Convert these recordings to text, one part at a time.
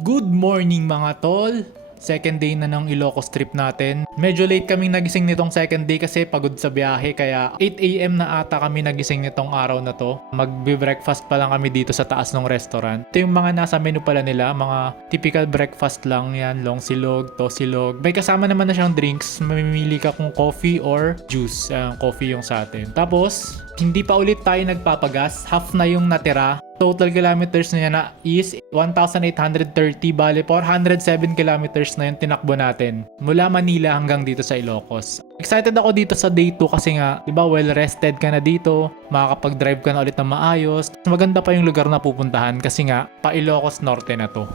Good morning mga tol! Second day na ng Ilocos trip natin. Medyo late kaming nagising nitong second day kasi pagod sa biyahe kaya 8 AM na ata kami nagising nitong araw na to. Magbe-breakfast pa lang kami dito sa taas ng restaurant. Ito yung mga nasa menu pala nila, mga typical breakfast lang yan, long silog, tosilog. May kasama naman na siyang drinks, mamimili ka kung coffee or juice. Coffee yung sa atin. Tapos, hindi pa ulit tayo nagpapagas, half na yung natira. Total kilometers niya na is 1,830, bale 407 kilometers na yung tinakbo natin mula Manila hanggang dito sa Ilocos. Excited ako dito sa day 2 kasi nga, diba, well rested ka na dito, makakapag-drive ka na ulit ng maayos. Maganda pa yung lugar na pupuntahan kasi nga, pa Ilocos Norte na to.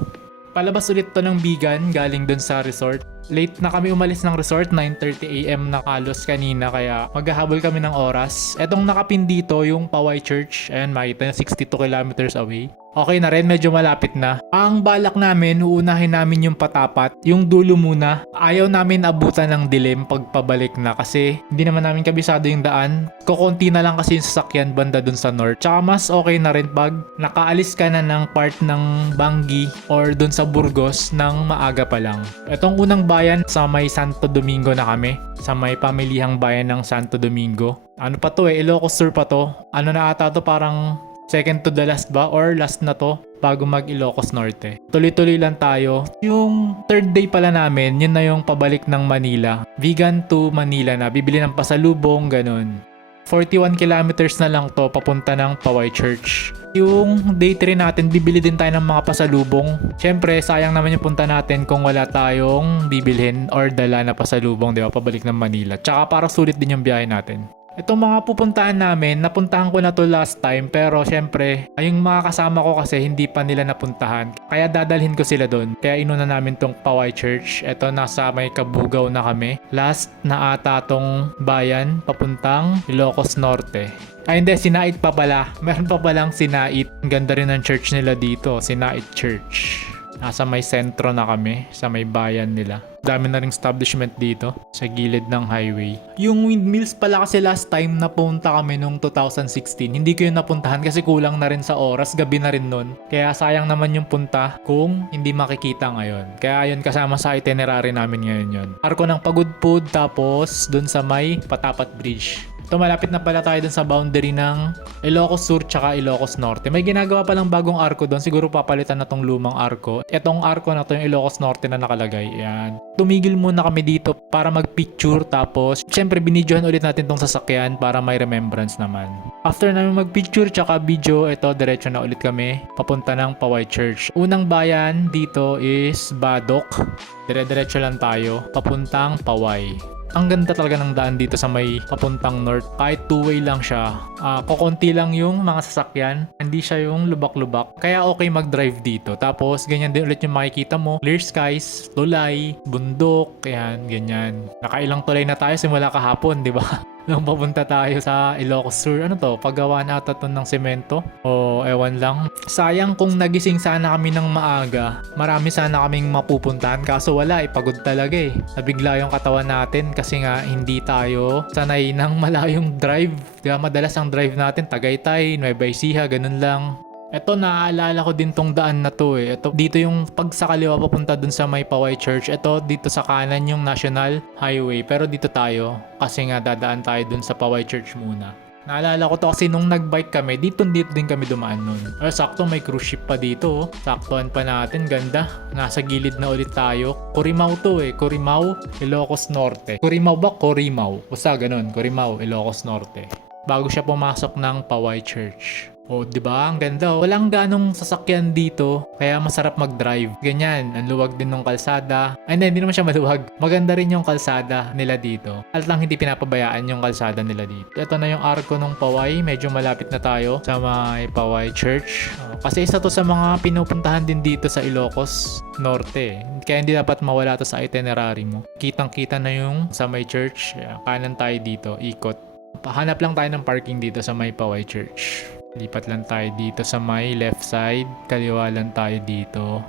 Palabas ulit to ng Bigan galing dun sa resort. Late na kami umalis ng resort, 9:30 AM na kalos kanina kaya maghahabol kami ng oras. Etong nakapin dito yung Paway Church, ayan makita nyo 62 kilometers away. Okay na rin, medyo malapit na. Ang balak namin, uunahin namin yung Patapat, yung dulo muna. Ayaw namin abutan ng dilim pagpabalik na kasi hindi naman namin kabisado yung daan. Kukunti na lang kasi yung sasakyan banda dun sa north. Tsaka mas okay na rin pag nakaalis ka na ng part ng Bangi or dun sa Burgos ng maaga pa lang. Etong unang bayan sa may Santo Domingo na kami. Sa may pamilihang bayan ng Santo Domingo. Ano pa to Ilocos Sur pa to. Ano na ata to, parang second to the last ba or last na to bago mag Ilocos Norte. Tuloy-tuloy lang tayo. Yung third day pala namin, yun na yung pabalik ng Manila. Vegan to Manila na. Bibili ng pasalubong, ganun. 41 kilometers na lang to papunta ng Paway Church. Yung day 3 natin, bibili din tayo ng mga pasalubong. Syempre, sayang naman yung punta natin kung wala tayong bibilhin or dala na pasalubong, di ba, pabalik ng Manila. Tsaka para sulit din yung biyahe natin. Itong mga pupuntahan namin, napuntahan ko na to last time pero syempre, yung mga kasama ko kasi hindi pa nila napuntahan. Kaya dadalhin ko sila doon. Kaya inuna namin tong Paway Church. Ito, nasa may Kabugaw na kami. Last na ata tong bayan papuntang Ilocos Norte. Ay hindi, Sinait pa pala. Meron pa palang Sinait. Ang ganda rin ng church nila dito, Sinait Church. Nasa may sentro na kami, sa may bayan nila. Dami na ring establishment dito sa gilid ng highway. Yung windmills pala kasi last time na punta kami nung 2016. Hindi ko yun napuntahan kasi kulang na rin sa oras. Gabi na rin nun. Kaya sayang naman yung punta kung hindi makikita ngayon. Kaya yun kasama sa itinerary namin ngayon yun. Arko ng Pagudpud tapos dun sa may Patapat Bridge. Ito, malapit na pala tayo dun sa boundary ng Ilocos Sur tsaka Ilocos Norte. May ginagawa palang bagong arko doon. Siguro papalitan na tong lumang arko. Etong arko na to yung Ilocos Norte na nakalagay. Ayan. Tumigil muna kami dito para magpicture tapos syempre binidyohan ulit natin tong sasakyan para may remembrance naman. After namin magpicture tsaka video, ito diretso na ulit kami papunta ng Paway Church. Unang bayan dito is Badok. Dire-diretso lang tayo papuntang Paway. Ang ganda talaga ng daan dito sa may papuntang north. Kahit two-way lang siya. Kukunti lang yung mga sasakyan. Hindi siya yung lubak-lubak. Kaya okay mag-drive dito. Tapos ganyan din ulit yung makikita mo. Clear skies, tulay, bundok, yan, ganyan. Nakailang tulay na tayo simula kahapon, di ba? Nung papunta tayo sa Ilocos Sur, ano to? Paggawaan ata to ng semento? O ewan lang. Sayang kung nagising sana kami ng maaga. Marami sana kaming mapupuntahan. Kaso wala, pagod talaga eh. Nabigla yung katawan natin kasi nga hindi tayo sanay ng malayong drive. Diba, madalas ang drive natin Tagaytay, Nueva Ecija, ganun lang. Ito, naaalala ko din tong daan na to eh. Ito, dito yung pag sa kaliwa papunta dun sa may Paway Church. Ito, dito sa kanan yung National Highway. Pero dito tayo kasi nga dadaan tayo dun sa Paway Church muna. Naalala ko to kasi nung nagbike kami, dito din kami dumaan nun. Pero sakto may cruise ship pa dito. Saktuan pa natin, ganda. Nasa gilid na ulit tayo. Corimao to eh. Corimao, Ilocos Norte. Corimao ba? Corimao. Basta ganun. Corimao, Ilocos Norte. Bago siya pumasok ng Paway Church. Oh, 'di ba? Ang ganda. Walang ganong sasakyan dito, kaya masarap mag-drive. Ganyan, ang luwag din ng kalsada. Ay, hindi naman siya maluwag. Maganda rin yung kalsada nila dito. At lang hindi pinapabayaan yung kalsada nila dito. Ito na yung arko ng Paway. Medyo malapit na tayo sa may Paway Church. Kasi isa to sa mga pinupuntahan din dito sa Ilocos Norte. Kaya hindi dapat mawala to sa itinerary mo. Kitang-kita na yung sa may church. Kanan tayo dito, ikot. Hanap lang tayo ng parking dito sa may Paway Church. Lipat lang tayo dito sa may left side. Kaliwa lang tayo dito.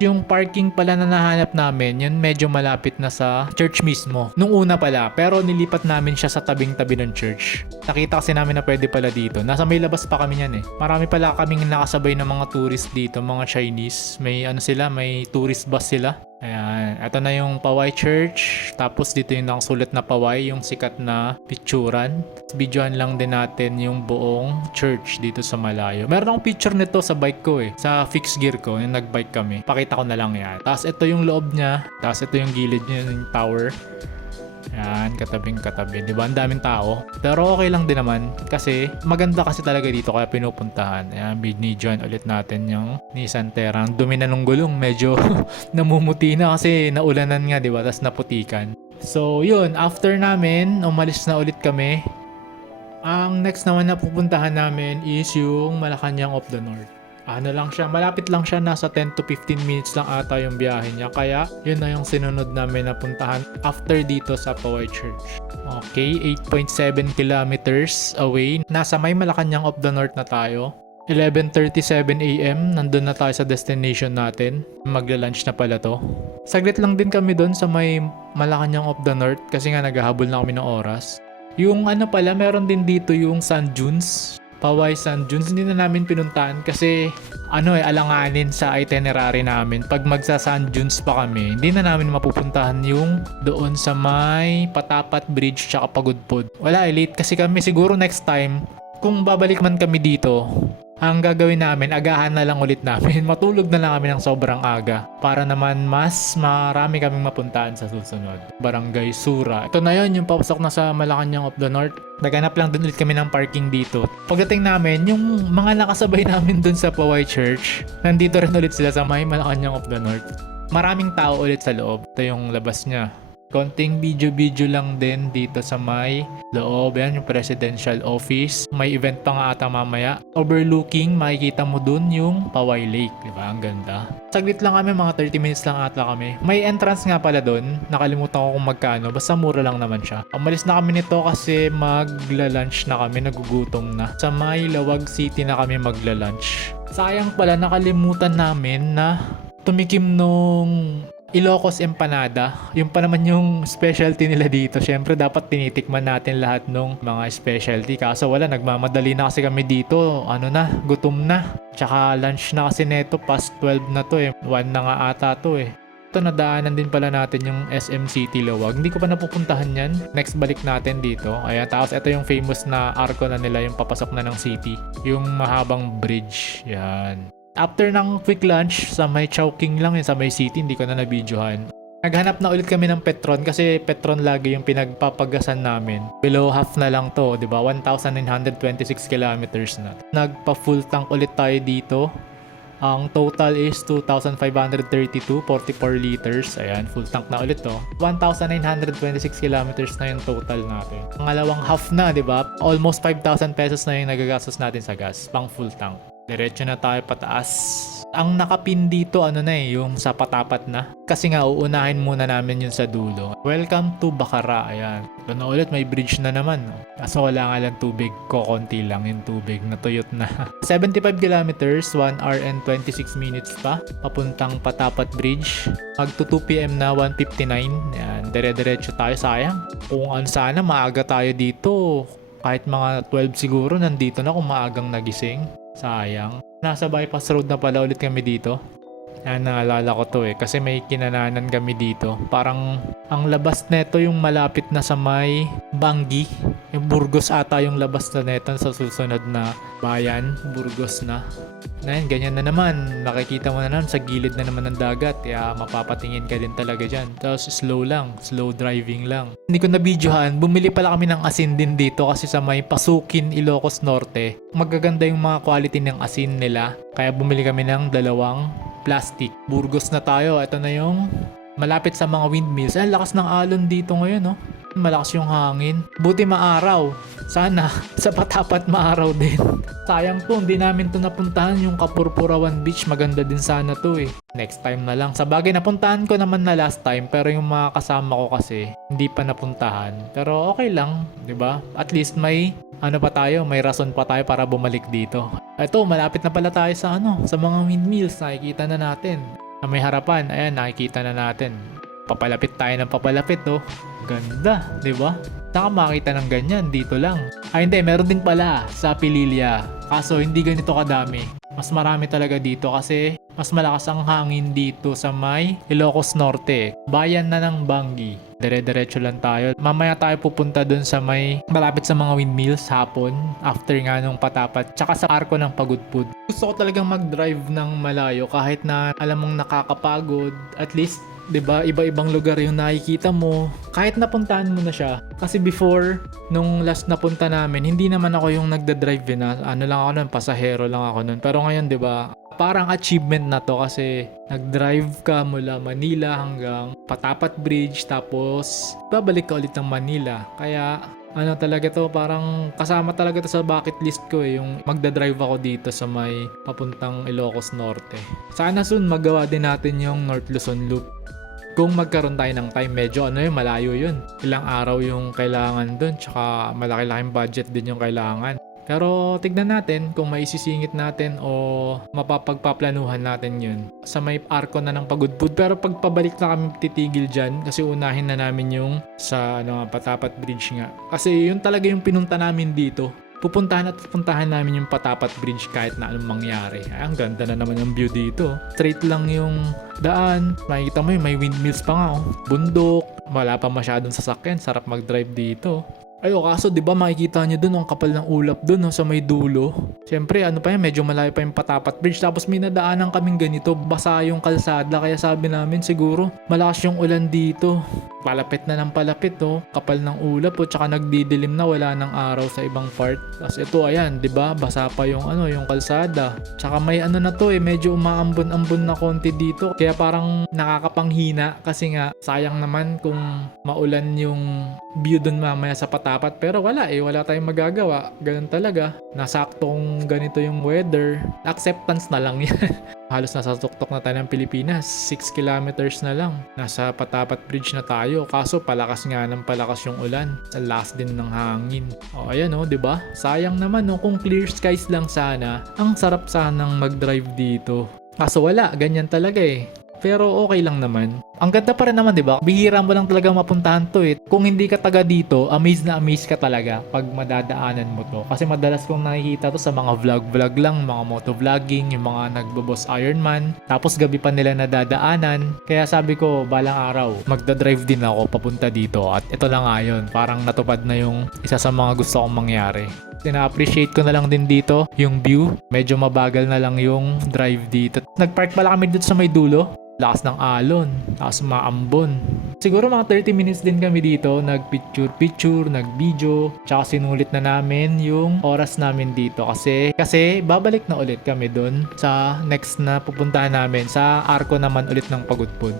Yung parking pala na nahanap namin, yun medyo malapit na sa church mismo. Nung una pala, pero nilipat namin siya sa tabing-tabi ng church. Nakita kasi namin na pwede pala dito. Nasa may labas pa kami yan eh. Marami pala kaming nakasabay ng mga tourist dito, mga Chinese. May ano sila, may tourist bus sila. Ayan, ito na yung Paway Church. Tapos dito yung nakasulat na Paway, yung sikat na picturan. Videoan lang din natin yung buong church dito sa malayo. Meron akong picture nito sa bike ko eh. Sa fixed gear ko, yung nagbike kami. Pakita ko na lang yan. Tapos ito yung loob niya. Tapos ito yung gilid niya, yung tower. Yan, katabing katabi. Diba? Ang daming tao. Pero okay lang din naman. Kasi maganda kasi talaga dito kaya pinupuntahan. Ayan, binidyoan ulit natin yung Nissan Terra. Ang dumi na nung gulong. Medyo namumuti na kasi naulanan nga, diba? Tapos naputikan. So, yun. After namin, umalis na ulit kami. Ang next naman na pupuntahan namin is yung Malacanang of the North. Ano lang siya, malapit lang siya, nasa 10 to 15 minutes lang ata yung biyahe niya. Kaya yun na yung sinunod namin na puntahan after dito sa Paway Church. Okay, 8.7 kilometers away. Nasa may Malacanang of the North na tayo. 11:37 AM, nandun na tayo sa destination natin. Magla-lunch na pala to. Saglit lang din kami doon sa may Malacanang of the North kasi nga naghahabol na kami ng oras. Yung ano pala, meron din dito yung sand dunes. Paway Sand Dunes, hindi na namin pinuntahan kasi alanganin sa itinerary namin. Pag magsa-sand dunes pa kami, hindi na namin mapupuntahan yung doon sa may Patapat Bridge tsaka Pagudpod. Wala, late kasi kami. Siguro next time, kung babalik man kami dito, ang gagawin namin, agahan na lang ulit namin. Matulog na lang kami ng sobrang aga para naman mas marami kaming mapuntahan sa susunod. Barangay Sura. Ito na yun, yung papasok na sa Malacanang of the North. Naghanap lang din ulit kami ng parking dito. Pagdating namin, yung mga nakasabay namin dun sa Paway Church, nandito rin ulit sila sa may Malacanang of the North. Maraming tao ulit sa loob. Ito yung labas niya. Konting video lang din dito sa may loob. Yan yung presidential office. May event pa nga ata mamaya. Overlooking, makikita mo dun yung Paway Lake. Diba? Ang ganda. Saglit lang kami, mga 30 minutes lang ata kami. May entrance nga pala dun. Nakalimutan ko kung magkano. Basta mura lang naman siya. Umalis na kami nito kasi magla-lunch na kami. Nagugutom na. Sa may Lawag City na kami magla-lunch. Sayang pala, nakalimutan namin na tumikim nung Ilocos Empanada. Yung pa naman yung specialty nila dito. Syempre dapat tinitikman natin lahat ng mga specialty. Kaso wala, nagmamadali na kasi kami dito. Gutom na. Tsaka lunch na kasi neto, past 12 na to eh. 1 na nga ata to eh. Ito, nadaanan din pala natin yung SM City Lawag. Hindi ko pa napupuntahan yan. Next balik natin dito. Ayan, tapos ito yung famous na arko na nila, yung papasok na ng city. Yung mahabang bridge. Yan. After ng quick lunch, sa may Chowking lang yun, sa may city, hindi ko na nabidyohan. Naghanap na ulit kami ng Petron kasi Petron lagi yung pinagpapagasan namin. Below half na lang to, di ba? 1,926 kilometers na. Nagpa-full tank ulit tayo dito. Ang total is 2,532, 44 liters. Ayan, full tank na ulit to. 1,926 kilometers na yung total natin. Pangalawang half na, di ba? Almost 5,000 pesos na yung nagagastos natin sa gas, pang full tank. Diretso na tayo pataas. Ang nakapin dito yung sa Patapat na. Kasi nga uunahin muna namin yun sa dulo. Welcome to Bacara. Ayan. Ito na ulit, may bridge na naman. Kaso wala nga lang tubig. Kokonti lang yung tubig. Natuyot na. 75 kilometers, 1 hour and 26 minutes pa. Papuntang Patapat Bridge. Magto 2 PM na, 1:59. Ayan. Dire-diretso tayo. Sayang. Kung sana maaga tayo dito. Kahit mga 12 siguro nandito na kung maagang nagising. Sayang. Nasa bypass road na pala ulit kami dito. Yan, naalala ko to kasi may kinananan kami dito. Parang ang labas neto yung malapit na sa may Bangi. Yung Burgos ata yung labas na neto sa susunod na bayan. Burgos na. Ngayon, ganyan na naman. Nakikita mo na naman sa gilid na naman ng dagat. Kaya mapapatingin ka din talaga dyan. Tapos slow lang. Slow driving lang. Hindi ko na-videohan. Bumili pala kami ng asin din dito kasi sa may Pasukin, Ilocos Norte. Magaganda yung mga quality ng asin nila. Kaya bumili kami ng 2 plastic. Burgos na tayo. Ito na yung malapit sa mga windmills. Ang lakas ng alon dito ngayon, no? Malakas yung hangin. Buti maaraw. Sana sa Patapat maaraw din. Sayang to, hindi namin to napuntahan yung Kapurpurawan Beach. Maganda din sana to Next time na lang. Sa bagay, napuntahan ko naman na last time, pero yung mga kasama ko kasi hindi pa napuntahan. Pero okay lang, 'di ba? At least may may rason pa tayo para bumalik dito. Ito, malapit na pala tayo sa sa mga windmills. Nakikita na natin. Sa may harapan, ayan, nakikita na natin. Papalapit tayo ng papalapit, oh. Ganda, di ba? Saan ka makita ng ganyan? Dito lang. Ay hindi, meron din pala sa Pililya. Kaso hindi ganito kadami. Mas marami talaga dito kasi mas malakas ang hangin dito sa may Ilocos Norte. Bayan na ng Bangi. Dire-diretso lang tayo. Mamaya tayo pupunta dun sa may malapit sa mga windmills hapon. After nga nung Patapat. Tsaka sa arko ng Pagudpud. Gusto ko talagang mag-drive ng malayo kahit na alam mong nakakapagod. At least 'di ba, iba-ibang lugar yung nakikita mo. Kahit napuntahan mo na siya. Kasi before, nung last napunta namin, hindi naman ako yung nagda-drive na. Ano lang ako nun, pasahero lang ako nun. Pero ngayon, 'di ba, parang achievement na to kasi nag-drive ka mula Manila hanggang Patapat Bridge tapos babalik ka ulit ng Manila. Kaya ano talaga to, parang kasama talaga to sa bucket list ko yung magda-drive ako dito sa may papuntang Ilocos Norte. Sana soon magawa din natin yung North Luzon Loop. Kung magkaroon tayo ng time, medyo malayo yun. Ilang araw yung kailangan dun, tsaka malaki-laking budget din yung kailangan. Pero tignan natin kung maisisingit natin o mapapagpaplanuhan natin yun. Sa may arko na ng Pagudpud, pero pagpabalik na kami titigil dyan kasi unahin na namin yung sa Patapat Bridge nga. Kasi yun talaga yung pinunta namin dito. Pupuntahan namin yung Patapat Bridge kahit na anong mangyari. Ay, ang ganda na naman yung view dito. Straight lang yung daan. Makikita mo yun, may windmills pa nga. Bundok. Wala pa masyadong sasakyan. Sarap mag-drive dito. Ay, kaso 'di ba makikita niyo doon ang kapal ng ulap doon sa may dulo. Siyempre, ano pa yan, medyo malayo pa yung Patapat Bridge. Tapos may nadaanan kaming ganito, basa yung kalsada. Kaya sabi namin siguro malakas yung ulan dito. Palapit na ng palapit, oh. Kapal ng ulap, oh. Tsaka nagdidilim na, wala ng araw sa ibang part. Tapos ito, ayan, 'di ba? Basa pa yung yung kalsada. Tsaka may na to, medyo umaambon-ambon na konti dito. Kaya parang nakakapanghina kasi nga sayang naman kung maulan yung view doon mamaya sa Patapat. Pero wala wala tayong magagawa. Ganun talaga. Nasaktong ganito yung weather. Acceptance na lang yan. Halos nasa tuktok na tayo ng Pilipinas. 6 kilometers na lang. Nasa Patapat Bridge na tayo. Kaso palakas nga ng palakas yung ulan. Ang lakas din ng hangin. O ayan di ba? Sayang naman kung clear skies lang sana. Ang sarap sanang mag-drive dito. Kaso wala, ganyan talaga Pero okay lang naman. Ang ganda pa rin naman, di ba? Bihira mo lang talaga mapuntahan to Kung hindi ka taga dito, amaze na amaze ka talaga pag madadaanan mo to. Kasi madalas kong nakikita to sa mga vlog lang, mga motovlogging, yung mga nagbo-boss Ironman. Tapos gabi pa nila nadadaanan. Kaya sabi ko, balang araw, magdadrive din ako papunta dito. At ito na nga yun, parang natupad na yung isa sa mga gusto kong mangyari. Ina-appreciate ko na lang din dito yung view. Medyo mabagal na lang yung drive dito. Nagpark pala kami dito sa may dulo. Lakas ng alon, tapos maambon. Siguro mga 30 minutes din kami dito, nag-picture, nag-video, tsaka sinulit na namin yung oras namin dito kasi babalik na ulit kami doon sa next na pupuntahan namin, sa arko naman ulit ng Pagudpud.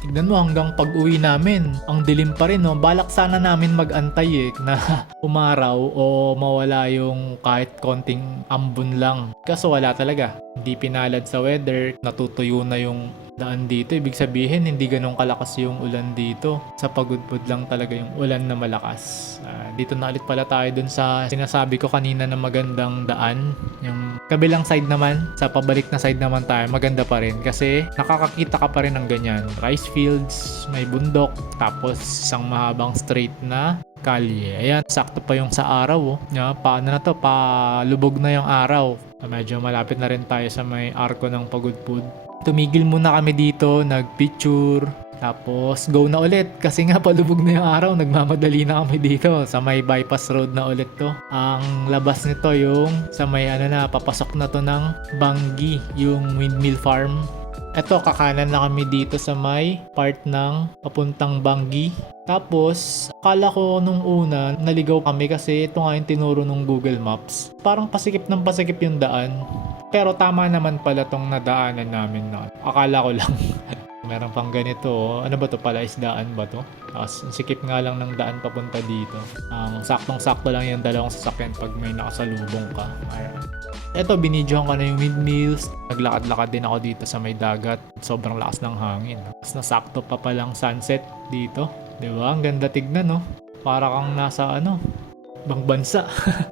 Tignan mo hanggang pag-uwi namin, ang dilim pa rin Balak sana namin mag-antay na umaraw o mawala yung kahit konting ambon lang. Kaso wala talaga. Hindi pinalad sa weather, natutuyo na yung daan dito. Ibig sabihin, hindi ganun kalakas yung ulan dito. Sa Pagudpud lang talaga yung ulan na malakas. Dito na ulit pala tayo dun sa sinasabi ko kanina na magandang daan. Yung kabilang side naman, sa pabalik na side naman tayo, maganda pa rin. Kasi nakakakita ka pa rin ng ganyan. Rice fields, may bundok, tapos isang mahabang straight na kalye. Ayan, sakto pa yung sa araw. Paano na to? Palubog na yung araw. Medyo malapit na rin tayo sa may arko ng Pagudpud. Tumigil muna kami dito, nagpicture, tapos go na ulit kasi nga palubog na yung araw, nagmamadali na kami dito sa may bypass road na ulit to. Ang labas nito yung sa may papasok na to ng Bangi, yung windmill farm. Eto, kakanan na kami dito sa may part ng papuntang Bangi. Tapos, akala ko nung una, naligaw kami kasi ito nga yung tinuro ng Google Maps. Parang pasikip ng pasikip yung daan. Pero tama naman pala tong nadaanan namin na. Akala ko lang. Meron pang ganito. Ano ba to pala? Isdaan ba to? Tapos, sikip nga lang ng daan papunta dito. Ang saktong-sakto lang yung dalawang sasakyan pag may nakasalubong ka. Ayan. Eto, binidyohan ko na yung windmills. Naglakad-lakad din ako dito sa may dagat. Sobrang lakas ng hangin. Tapos nasakto pa palang sunset dito. Diba? Ang ganda tignan, Para kang nasa ibang bansa.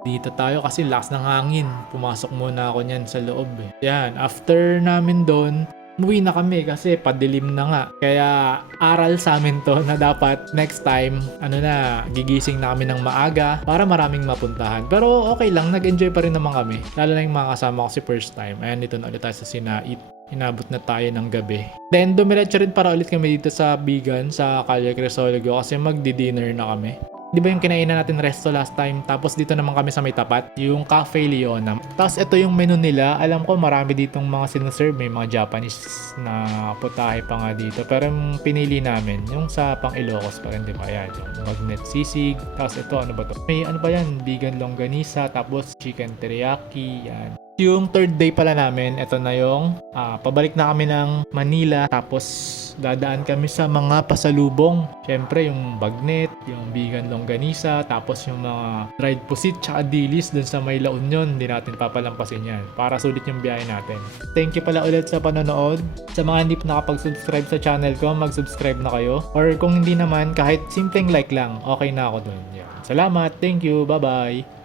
Dito tayo kasi lakas ng hangin. Pumasok muna ako niyan sa loob. Yan, after namin doon, Umuwi na kami kasi padilim na nga. Kaya aral sa amin to na dapat next time, gigising na kami ng maaga para maraming mapuntahan. Pero okay lang, nag-enjoy pa rin naman kami. Lalo na yung mga kasama ko si first time. Ayan, dito na ulit tayo sa Sinait. Inabot na tayo ng gabi. Then, dumiretso rin para ulit kami dito sa Bigan, sa Calle Crisologo kasi magdi-dinner na kami. Di ba yung kinainan natin resto last time? Tapos dito naman kami sa may tapat, yung Cafe Leona. Tapos ito yung menu nila. Alam ko marami ditong mga sinaserve. May mga Japanese na putahe pa nga dito. Pero yung pinili namin, yung sa pang Ilocos pa rin, di ba? Ayan, yung magnet sisig. Tapos ito, ano ba to? May ano ba yan? Vegan longganisa. Tapos chicken teriyaki. Yan. Yung third day pala namin, ito na yung pabalik na kami ng Manila. Tapos dadaan kami sa mga pasalubong. Syempre yung bagnet, yung vegan longganisa, tapos yung mga dried pusit tsaka dilis dun sa may La Union. Hindi natin papalampasin yan para sulit yung biyahe natin. Thank you pala ulit sa panonood. Sa mga hindi pa nakapag-subscribe sa channel ko, mag-subscribe na kayo. Or kung hindi naman, kahit simpleng like lang, okay na ako dun. Yan. Salamat, thank you, bye-bye!